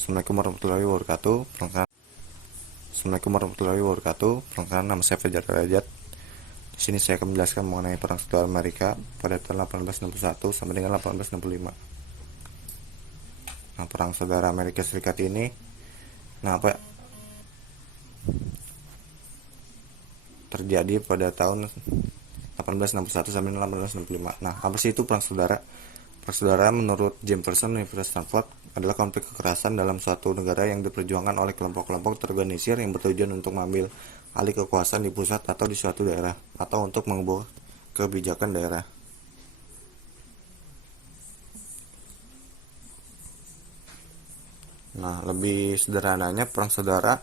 Assalamualaikum warahmatullahi wabarakatuh. Assalamualaikum warahmatullahi wabarakatuh. Perkenalkan, nama saya Fajar Derajat. Di sini saya akan menjelaskan mengenai Perang Saudara Amerika pada tahun 1861 sampai dengan 1865. Nah, Perang Saudara Amerika Serikat ini, terjadi pada tahun 1861 sampai 1865. Nah, apa sih itu Perang Saudara? Perang Saudara menurut Jefferson Universitas Stanford adalah konflik kekerasan dalam suatu negara yang diperjuangkan oleh kelompok-kelompok terorganisir yang bertujuan untuk mengambil alih kekuasaan di pusat atau di suatu daerah, atau untuk mengubah kebijakan daerah. Nah, lebih sederhananya, perang saudara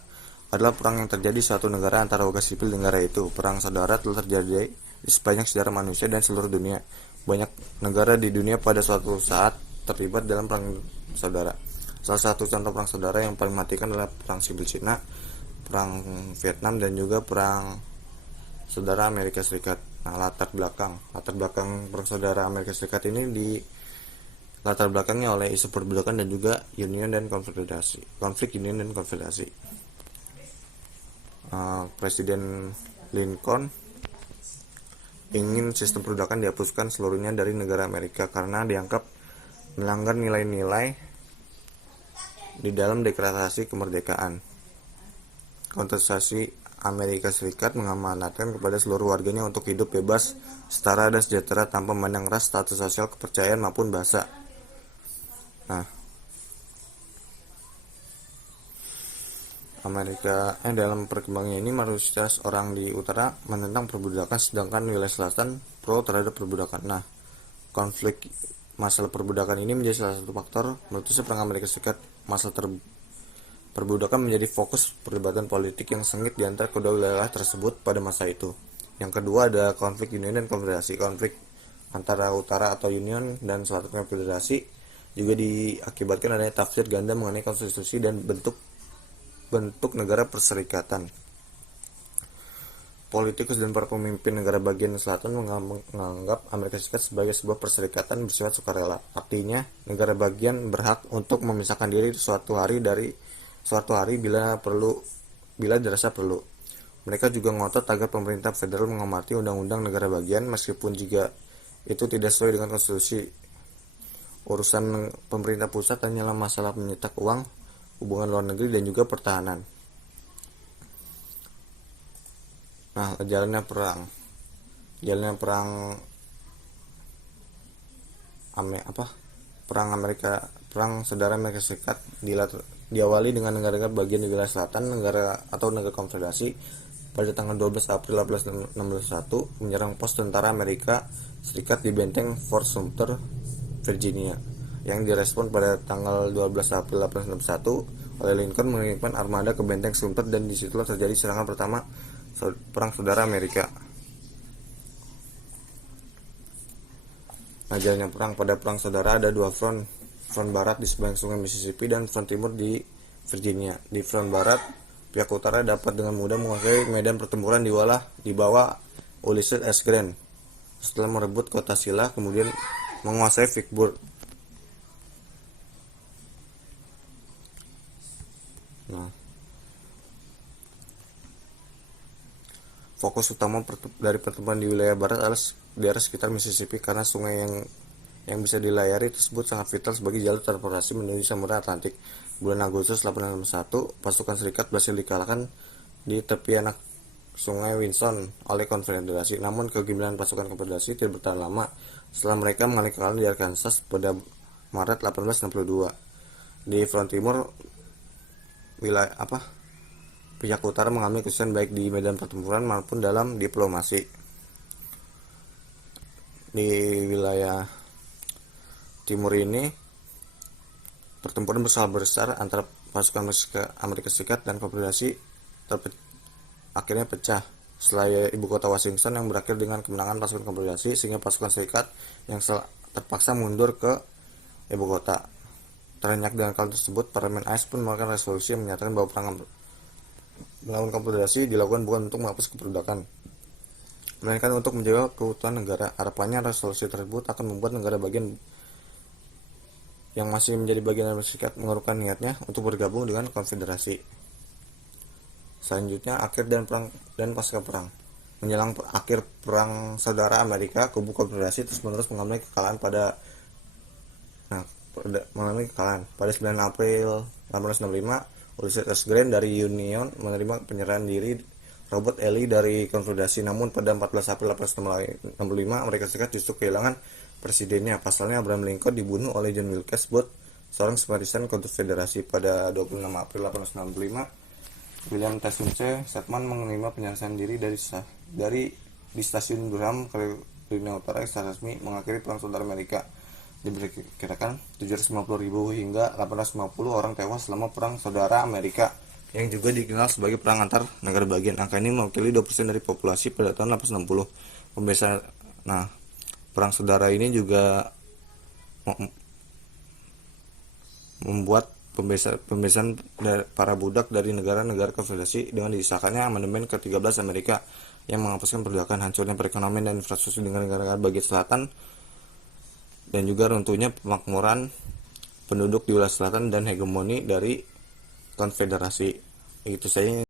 adalah perang yang terjadi di suatu negara antara warga sipil di negara itu. Perang saudara telah terjadi di sepanjang sejarah manusia dan seluruh dunia. Banyak negara di dunia pada suatu saat terlibat dalam perang saudara. Salah satu contoh perang saudara yang paling mematikan adalah perang sipil Cina, perang Vietnam, dan juga perang saudara Amerika Serikat. Nah, latar belakang perang saudara Amerika Serikat ini di latar belakangnya oleh isu perbudakan dan juga konflik Union dan Konfederasi. Presiden Lincoln ingin sistem perbudakan dihapuskan seluruhnya dari negara Amerika karena dianggap melanggar nilai-nilai di dalam deklarasi kemerdekaan. Konstitusi Amerika Serikat mengamanatkan kepada seluruh warganya untuk hidup bebas, setara dan sejahtera tanpa memandang ras, status sosial, kepercayaan maupun bahasa. Nah, dalam perkembangan ini mayoritas orang di utara menentang perbudakan, sedangkan wilayah selatan pro terhadap perbudakan. Nah, konflik masalah perbudakan ini menjadi salah satu faktor meletusnya perang Amerika Serikat. Masalah perbudakan menjadi fokus perdebatan politik yang sengit di antara kedua wilayah tersebut pada masa itu. Yang kedua ada konflik Union dan Konfederasi. Konflik antara utara atau Union dan selatan Konfederasi juga diakibatkan adanya tafsir ganda mengenai konstitusi dan bentuk negara perserikatan. Politikus dan para pemimpin negara bagian selatan menganggap Amerika Serikat sebagai sebuah perserikatan bersifat sukarela. Artinya, negara bagian berhak untuk memisahkan diri suatu hari bila dirasa perlu. Mereka juga ngotot agar pemerintah federal menghormati undang-undang negara bagian meskipun jika itu tidak sesuai dengan konstitusi. Urusan pemerintah pusat hanyalah masalah menyetak uang, hubungan luar negeri, dan juga pertahanan. Nah, jalannya perang saudara Amerika Serikat diawali dengan negara-negara bagian di wilayah selatan negara konfederasi pada tanggal 12 April 1861 menyerang pos tentara Amerika Serikat di benteng Fort Sumter, Virginia, yang direspon pada tanggal 12 April 1861 oleh Lincoln mengirimkan armada ke benteng Sumter, dan disitulah terjadi serangan pertama perang saudara Amerika. Nah, jalannya perang pada perang saudara ada dua front barat di seberang sungai Mississippi dan front timur di Virginia. Di front barat, pihak utara dapat dengan mudah menguasai medan pertempuran di bawah Ulysses S. Grant. Setelah merebut kota Silla, kemudian menguasai Vicksburg. Nah, fokus utama dari pertempuran di wilayah barat adalah daerah sekitar Mississippi karena sungai yang bisa dilayari tersebut sangat vital sebagai jalur transportasi menuju Samudra Atlantik. Bulan Agustus 1861, pasukan Serikat berhasil dikalahkan di tepi anak sungai Wilson oleh Konfederasi. Namun kegemilangan pasukan Konfederasi tidak bertahan lama setelah mereka mengalami kekalahan di Arkansas pada Maret 1862. Di front timur, pihak utara mengalami kesulitan baik di medan pertempuran maupun dalam diplomasi. Di wilayah timur ini, pertempuran berskala besar antara pasukan Amerika Serikat dan Konfederasi akhirnya pecah setelah ibu kota Washington yang berakhir dengan kemenangan pasukan Konfederasi, sehingga pasukan Serikat yang terpaksa mundur ke ibu kota. Terenyak dengan hal tersebut, Parlemen AS pun mengeluarkan resolusi yang menyatakan bahwa perang melawan Konfederasi dilakukan bukan untuk menghapus keperbudakan, melainkan untuk menjaga keutuhan negara. Harapannya resolusi tersebut akan membuat negara bagian yang masih menjadi bagian Amerika Serikat mengerukan niatnya untuk bergabung dengan konfederasi. Selanjutnya, akhir dan pasca perang. Menjelang akhir perang saudara Amerika, kubu konfederasi terus-menerus mengalami kekalahan pada 9 April 1865. Ulysses S. Grant dari Union menerima penyerahan diri Robert E. Lee dari konfederasi. Namun pada 14 April 1865 Amerika Serikat justru kehilangan presidennya. Pasalnya, Abraham Lincoln dibunuh oleh John Wilkes Booth, seorang simpatisan konfederasi. Pada 26 April 1865, William Tecumseh Sherman menerima penyerahan diri di stasiun Durham, Carolina Utara, secara resmi mengakhiri perang saudara Amerika. Diperkirakan 750.000 hingga 850 orang tewas selama perang saudara Amerika, yang juga dikenal sebagai perang antar negara bagian. Angka ini mewakili 2% dari populasi pada tahun 1860. Perang saudara ini juga membuat pembebasan para budak dari negara-negara konfederasi dengan disahkannya amandemen ke-13 Amerika yang menghapuskan perbudakan, hancurnya perekonomian dan infrastruktur di negara-negara bagian selatan, dan juga runtuhnya pemakmuran penduduk di wilayah selatan dan hegemoni dari konfederasi. Itu saja.